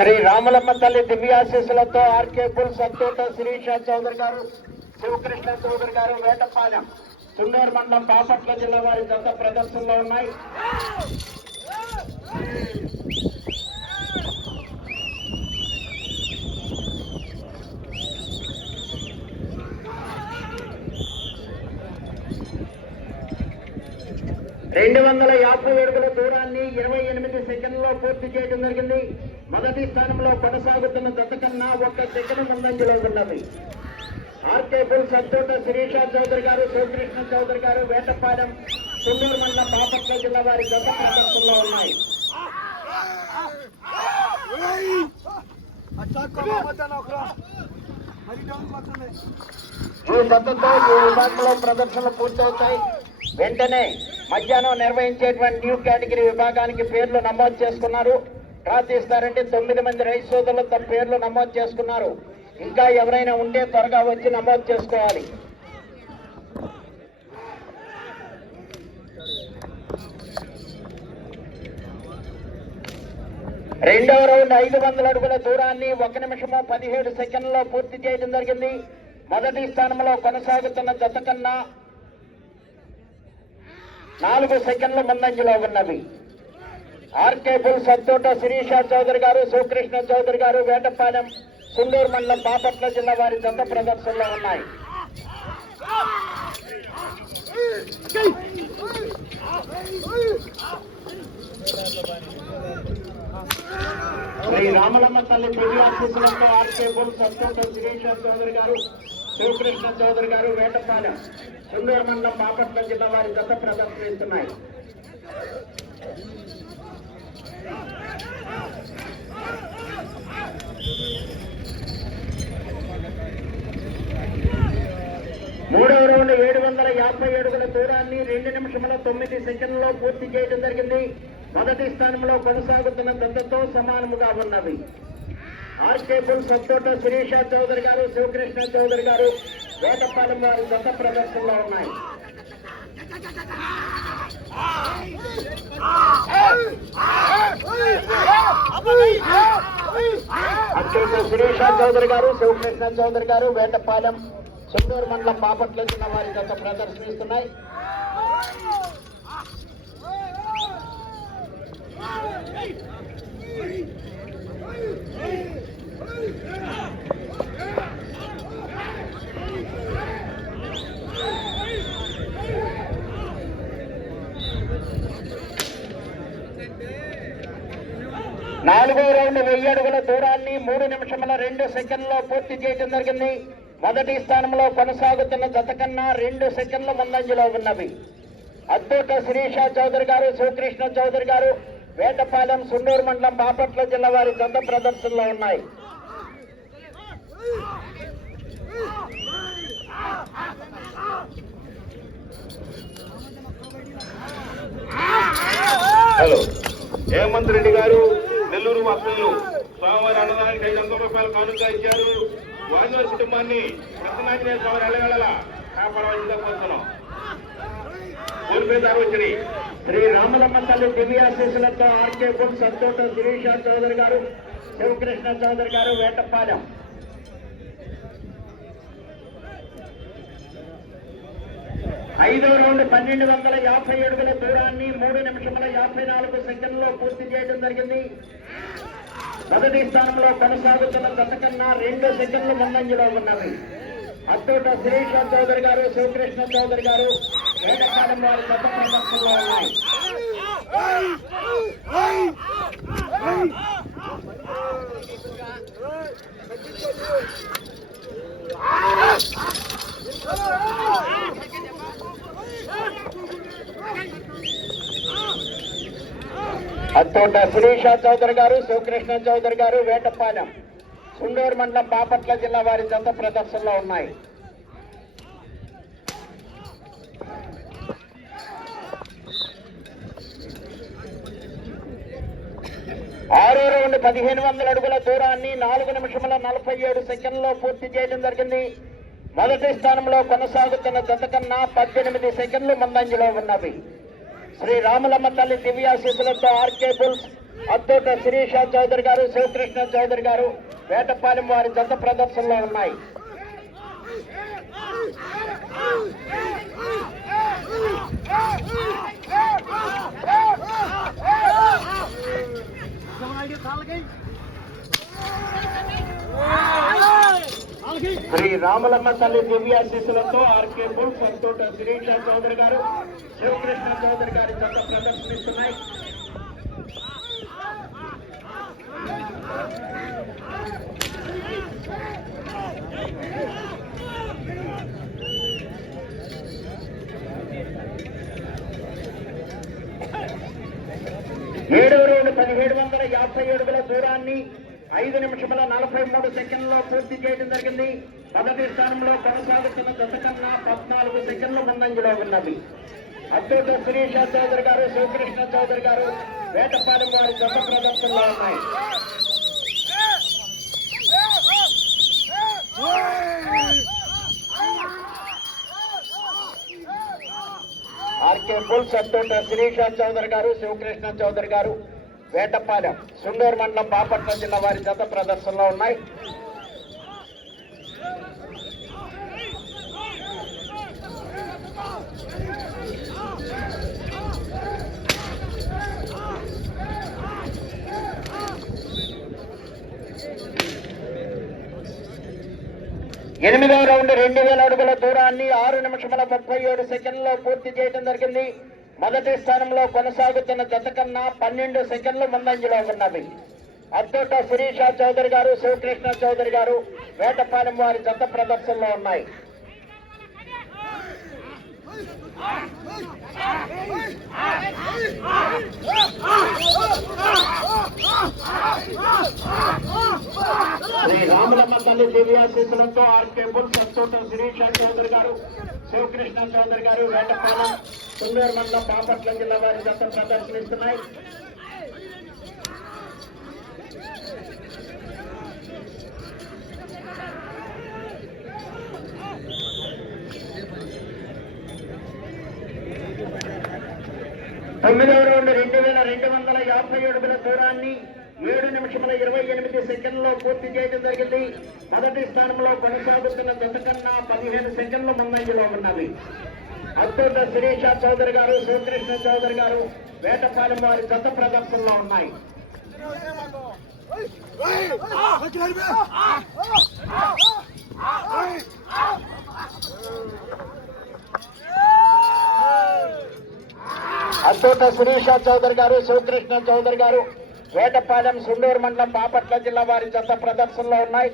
శ్రీ రామలమ్మ తల్లి దివ్యాశీస్సులతో RK bulls Attota Sirisha Chowdary గారు, శివకృష్ణ చౌదరి గారు, వేటపాలెం సుండూరు మండలం బాపట్ల జిల్లా వారి జత ప్రదర్శనలో ఉన్నాయి. రెండు 250 అడుగుల దూరాన్ని 28 సెకండ్లలో పూర్తి చేయడం జరిగింది. మొదటి స్థానంలో కొనసాగుతున్న జత కన్నా 1 సెకండ్ ముందంజలో ఉన్నది. ఆర్కే బుల్స్ అత్తోట శిరీష చౌదరి గారు, శివకృష్ణ చౌదరి గారు, వేటపాలెం సుండూరు మండలం బాపట్ల జిల్లా వారి జత ప్రదర్శనలో ఉన్నాయి. ఈ జతతో ఈ విభాగంలో ప్రదర్శనలు పూర్తవుతాయి. వెంటనే మధ్యాహ్నం నిర్వహించేటువంటి న్యూ కేటగిరీ విభాగానికి పేర్లు నమోదు చేసుకున్నారు. డ్రా తీస్తారంటే 9 మంది రైతు సోదరులు తమ పేర్లు నమోదు చేసుకున్నారు. ఇంకా ఎవరైనా ఉంటే త్వరగా వచ్చి నమోదు చేసుకోవాలి. రెండవ రౌండ్ 500 అడుగుల దూరాన్ని 1 నిమిషము 17 సెకండ్లలో పూర్తి చేయడం జరిగింది. మొదటి స్థానంలో కొనసాగుతున్న జత కన్నా 4 సెకండ్ల ముందంజలో ఉన్నవి. ఆర్కే బుల్స్ అత్తోట శిరీష చౌదరి గారు, శివకృష్ణ చౌదరి గారు, వేటపాలెం సుండూరు మండలం బాపట్ల జిల్లా వారి జత ప్రదర్శనలో ఉన్నాయి. శ్రీ రామలమ్మ తల్లి దివ్యాశీస్సులతో ఆర్కే బుల్స్ అత్తోట శిరీష చౌదరి గారు, శివకృష్ణ చౌదరి గారు, వేటపాలెం సుండూరు మండలం బాపట్ల జిల్లా వారి జత ప్రదర్శనిస్తున్నాయి. మూడవ రౌండ్ 750 అడుగుల దూరాన్ని 2 నిమిషముల 9 సెకండ్లలో పూర్తి చేయడం జరిగింది. మొదటి స్థానంలో కొనసాగుతున్న జతతో సమానముగా ఉన్నవి. ఆర్కే బుల్స్ అత్తోట శిరీష చౌదరి గారు, శివకృష్ణ చౌదరి గారు, వేటపాలెం వారి జత ప్రదర్శనలో ఉన్నాయి. అత్తోట శిరీష చౌదరి గారు, శివకృష్ణ చౌదరి గారు, వేటపాలెం సుండూరు మండలం బాపట్ల జిల్లా వారి జత ప్రదర్శనిస్తున్నాయి. నాలుగో రౌండ్ 1000 అడుగుల దూరాన్ని 3 నిమిషముల 2 సెకండ్లలో పూర్తి చేయడం జరిగింది. మొదటి స్థానంలో కొనసాగుతున్న జత కన్నా 2 సెకండ్ల ముందంజలో ఉన్నవి. అత్తోట శిరీష చౌదరి గారు, శివకృష్ణ చౌదరి గారు, వేటపాలెం సుండూరు మండలం బాపట్ల జిల్లా వారి జత ప్రదర్శనలో ఉన్నాయి. హలో, హేమంత్ రెడ్డి గారు, నెల్లూరు వాసులు స్వామివారి అన్నదానికి 500 రూపాయలు కానుక ఇచ్చారు. వాంజూరు కుటుంబాన్ని కృష్ణాంజనేయ స్వామి ఎల్లగల కాపాడవలసిందిగా కోరుతున్నాం. కోల్పేదారు వచ్చినాయి. శ్రీ రామలమ్మ తల్లి దివ్యాశీస్సులతో ఆర్కే బుల్స్ అత్తోట శిరీష చౌదరి గారు, శివకృష్ణ చౌదరి గారు, వేటపాలెం. ఐదవ రౌండ్ 1250 అడుగుల దూరాన్ని 3 నిమిషముల 54 సెకండ్లలో పూర్తి చేయడం జరిగింది. మొదటి స్థానంలో కొనసాగుతున్న జత కన్నా 2 సెకండ్లు ముందంజలో ఉన్నవి. అత్తోట శిరీష చౌదరి గారు, శివకృష్ణ చౌదరి గారు, వేటపాలెం వారి జత ప్రదర్శనలో ఉన్నాయి. అత్తోట శిరీష చౌదరి గారు, శివకృష్ణ చౌదరి గారు, వేటపాలెం సుండూరు మండలం బాపట్ల జిల్లా వారి జత ప్రదర్శనలో ఉన్నాయి. ఆరో రౌండ్ 1500 అడుగుల దూరాన్ని 4 నిమిషముల 47 సెకండ్లలో పూర్తి చేయడం జరిగింది. మొదటి స్థానంలో కొనసాగుతున్న జత కన్నా 18 సెకండ్లు ముందంజలో ఉన్నవి. శ్రీ రామలమ్మ తల్లి దివ్యాశీస్సులతో ఆర్కే బుల్స్ అత్తోట శిరీష చౌదరి గారు, శివకృష్ణ చౌదరి గారు వేటపాలెం వారి జత ప్రదర్శనలో ఉన్నాయి. శ్రీ రామలమ్మ తల్లి దివ్యాశీస్సులతో ఆర్కే బుల్స్ అత్తోట శిరీష చౌదరి గారు, శివకృష్ణ చౌదరి గారి జత ప్రదర్శనిస్తున్నాయి. ఏడవ రౌండ్ 1750 అడుగుల దూరాన్ని 5 నిమిషముల 43 సెకండ్లలో పూర్తి చేయడం జరిగింది. మొదటి స్థానంలో కొనసాగుతున్న జత కన్నా 14 సెకండ్లు ముందంజలో ఉన్నది. అత్తోట శిరీష చౌదరి గారు, శివకృష్ణ చౌదరి గారు వేటపాలెం వారి జత ప్రదర్శనలో ఉన్నాయి. ఆర్కే బుల్స్ అత్తోట శిరీష చౌదరి గారు, శివకృష్ణ చౌదరి గారు వేటపాలెం సుండూరు మండలం బాపట్ల జిల్లా వారి జత ప్రదర్శనలో ఉన్నాయి. ఎనిమిదవ రౌండ్ 2000 అడుగుల దూరాన్ని 6 నిమిషముల 37 సెకండ్లలో పూర్తి చేయడం జరిగింది. మొదటి స్థానంలో కొనసాగుతున్న జత కన్నా 12 సెకండ్లు ముందంజలో ఉన్నది. అత్తోట శిరీష చౌదరి గారు, శివకృష్ణ చౌదరి గారు వేటపాలెం వారి జత ప్రదర్శనలో ఉన్నాయి. శ్రీ రామలమ్మ తల్లి దివ్యాశీస్సులతో ఆర్కే బుల్స్ అత్తోట శిరీష చౌదరి గారు, శివకృష్ణ చౌదరి గారు వేటపాలెం సుందూరు మండలం బాపట్ల జిల్లా వారి జత ప్రదర్శనిస్తున్నాయి. తొమ్మిదవ రౌండ్ 2250 అడుగుల దూరాన్ని 7 నిమిషముల 28 సెకండ్లలో పూర్తి చేయడం జరిగింది. మొదటి స్థానంలో కొనసాగుతున్న జత కన్నా 15 సెకండ్లు ముందంజలో ఉన్నవి. అత్తోట శిరీష చౌదరి గారు, శివకృష్ణ చౌదరి గారు వేటపాలెం వారి జత ప్రదర్శనలో ఉన్నాయి. అత్తోట శిరీష చౌదరి గారు, శివకృష్ణ చౌదరి గారు వేటపాలెం సుండూరు మండలం బాపట్ల జిల్లా వారి జత ప్రదర్శనలో ఉన్నాయి.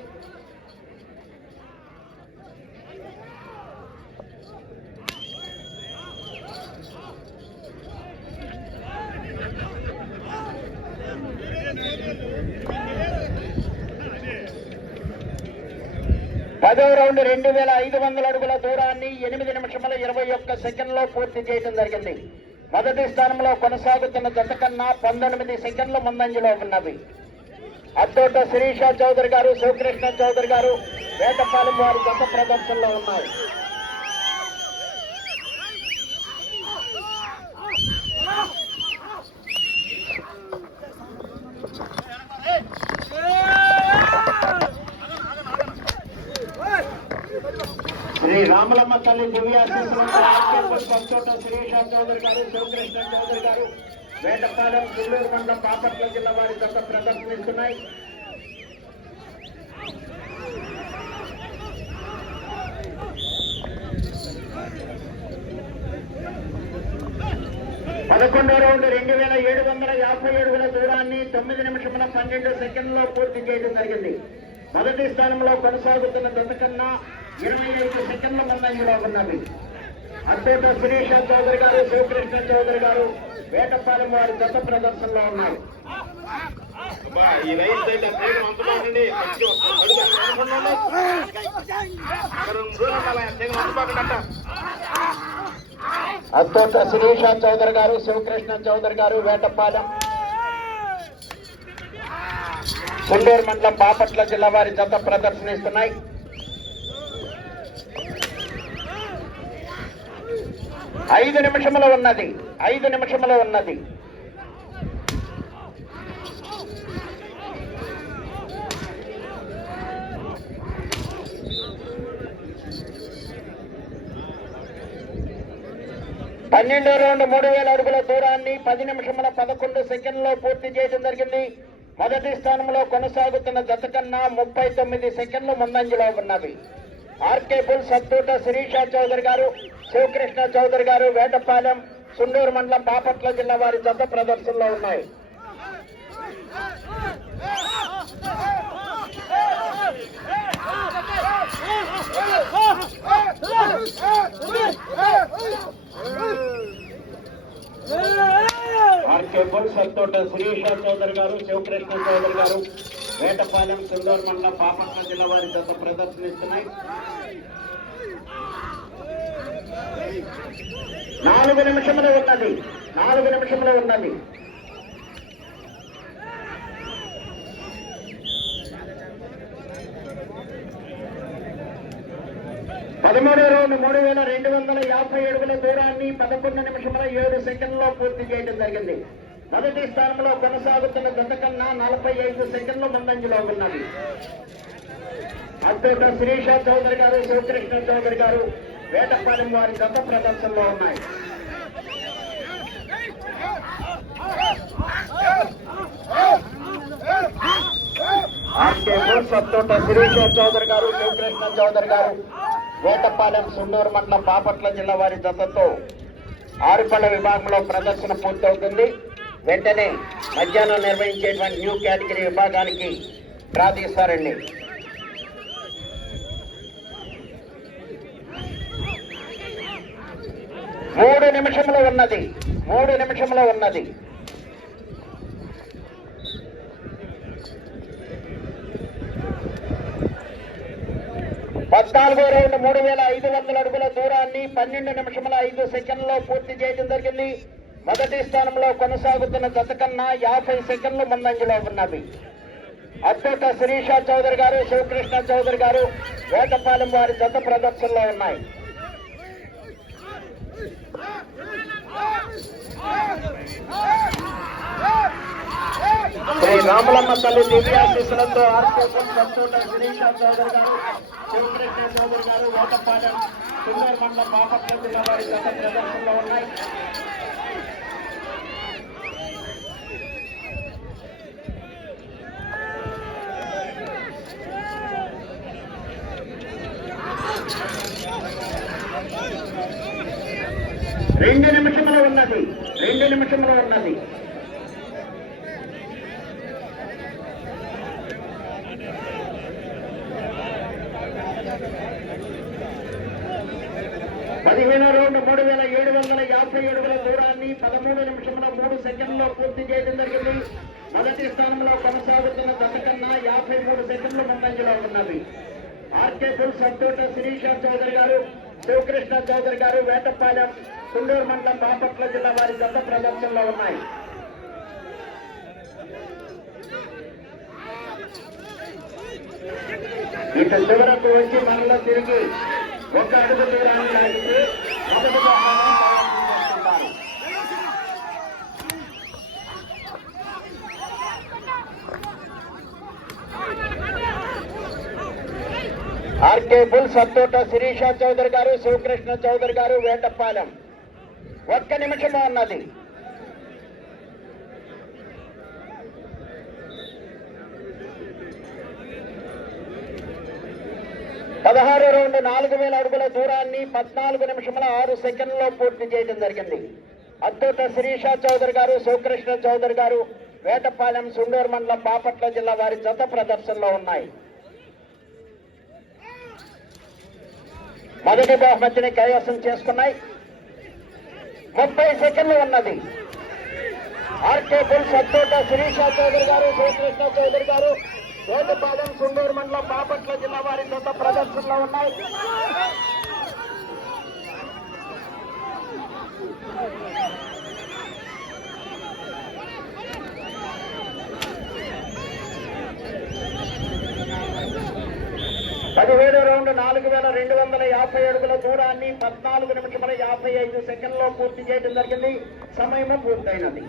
పదవ రౌండ్ 2500 అడుగుల దూరాన్ని 8 నిమిషముల 21 సెకండ్లో పూర్తి చేయడం జరిగింది. మొదటి స్థానంలో కొనసాగుతున్న జత కన్నా 19 సెకండ్లు ముందంజలో ఉన్నవి. అత్తోట శిరీష చౌదరి గారు, శివకృష్ణ చౌదరి గారు వేటపాలెం వారి జత ప్రదర్శనలో ఉన్నారు. శ్రీ రామలమ్మ తల్లి దివ్యాశీస్సులతో అత్తోట శిరీష చౌదరి గారు, శివకృష్ణ చౌదరి గారు వేటపాలెం సుండూరు మండలం బాపట్ల జిల్లా వారి జత ప్రదర్శనిస్తున్నాయి. పదకొండవ రౌండ్ 2750 అడుగుల దూరాన్ని 9 నిమిషముల 12 సెకండ్లో పూర్తి చేయడం జరిగింది. మొదటి స్థానంలో కొనసాగుతున్న జత కన్నా 25 సెకండ్ల ముందంజలో ఉన్నది. అత్తోట శిరీష చౌదరి గారు, శివకృష్ణ చౌదరి గారు వేటపాలెం వారి జత ప్రదర్శనలో ఉన్నారు. అత్తోట శిరీష చౌదరి గారు, శివకృష్ణ చౌదరి గారు వేటపాలెం సుండూరు మండలం బాపట్ల జిల్లా వారి జత ప్రదర్శనిస్తున్నాయి. 5 నిమిషములు ఉన్నది. 12వ రౌండ్ 3000 అడుగుల దూరాన్ని 10 నిమిషముల 11 సెకండ్లో పూర్తి చేయడం జరిగింది. మొదటి స్థానంలో కొనసాగుతున్న జత కన్నా 39 సెకండ్లు ముందంజలో ఉన్నవి. ఆర్కే బుల్ సత్తూట శిరీష చౌదరి గారు, శివకృష్ణ చౌదరి గారు, వేటపాలెం, సుండూరు మండలం, బాపట్ల జిల్లా వారి జత ప్రదర్శనలో ఉన్నాయి. ఆర్కే బుల్ సత్తూట శిరీష చౌదరి గారు, శివకృష్ణ చౌదరి గారు, వేటపాలెం, సుండూరు మండలం, బాపట్ల జిల్లా వారి జత ప్రదర్శనిస్తున్నాయి. 4 నిమిషంలో ఉన్నది. 4 నిమిషంలో ఉన్నది. 13వ రౌండ్ 3250 అడుగుల దూరాన్ని 11 నిమిషముల 7 సెకండ్లో పూర్తి చేయడం జరిగింది. మొదటి స్థానంలో కొనసాగుతున్న జత కన్నా 45 సెకండ్లు ముందంజలో ఉన్నది. అత్తోట శిరీష చౌదరి గారు, శివకృష్ణ చౌదరి గారు, వేటపాలెం వారి జత ప్రదర్శనలో ఉన్నాయి. అత్తోట శిరీష చౌదరి గారు, శివకృష్ణ చౌదరి గారు, వేటపాలెం, సుండూరు మండలం, బాపట్ల జిల్లా వారి జతతో ఆరుపళ్ళ విభాగంలో ప్రదర్శన పూర్తవుతుంది. వెంటనే మధ్యాహ్నం నిర్వహించేటువంటి న్యూ కేటగిరీ విభాగానికి డ్రా తీస్తారండి. మూడు నిమిషంలో ఉన్నది. 14వ రౌండ్ 3500 అడుగుల దూరాన్ని 12 నిమిషముల 5 సెకండ్లో పూర్తి చేయడం జరిగింది. మొదటి స్థానంలో కొనసాగుతున్న జత కన్నా 50 సెకండ్లు ముందంజలో ఉన్నవి. అత్తోట శిరీష చౌదరి గారు, శివకృష్ణ చౌదరి గారు, వేటపాలెం వారి జత ప్రదర్శనలో ఉన్నాయి. శ్రీ రాములమ్మ తల్లి దివ్యాశీస్సులతో ఆర్కేపురం సత్తూట శిరీష చౌదరి గారు, శివకృష్ణ చౌదరి గారు, వేటపాలెం, సుందూరు మండలం, బాపట్ల జిల్లా వారి జత ప్రదర్శనలో ఉన్నాయి. రెండు నిమిషంలో ఉన్నది. 15వ రౌండ్ 3750 అడుగుల దూరాన్ని 13 నిమిషముల 3 సెకండ్లో పూర్తి చేయడం జరిగింది. మొదటి స్థానంలో కొనసాగుతున్న జత కన్నా 53 సెకండ్లు ముందంజలో ఉన్నవి. ఆర్కే బుల్ సత్తూట శిరీష చౌదరి గారు, శివకృష్ణ చౌదరి గారు, వేటపాలెం, సుండూరు మండలం, బాపట్ల జిల్లా వారి జత ప్రదర్శనలో ఉన్నాయి. ఇటు చివరకు వచ్చి మనలో తిరిగి ఒక అడుగు దూరాన్ని లాగితే మొదటి బహుమానం ఆర్కే బుల్ సత్తూట శిరీష చౌదరి గారు, శివకృష్ణ చౌదరి గారు, వేటపాలెం. 1 నిమిషము ఉన్నది. పదహారు రౌండ్ 4000 అడుగుల దూరాన్ని 14 నిమిషముల 6 సెకండ్లో పూర్తి చేయడం జరిగింది. అత్తోట శిరీష చౌదరి గారు, శివకృష్ణ చౌదరి గారు, వేటపాలెం, సుండూరు మండలం, బాపట్ల జిల్లా వారి జత ప్రదర్శనలో ఉన్నాయి. మొదటి బహుమతిని కైవసం చేసుకున్నాయి. 30 సెకండ్లు ఉన్నది. ఆర్కే బుల్ సత్తోట శిరీష చౌదరి గారు, శివకృష్ణ చౌదరి గారు, వేటపాలెం, సుండూరు మండలం, బాపట్ల జిల్లా వారి జత ప్రదర్శనలో ఉన్నాయి. పదిహేడు రౌండ్ 4250 అడుగుల దూరాన్ని 14 నిమిషముల 55 సెకండ్లో పూర్తి చేయడం జరిగింది. సమయము పూర్తయినది.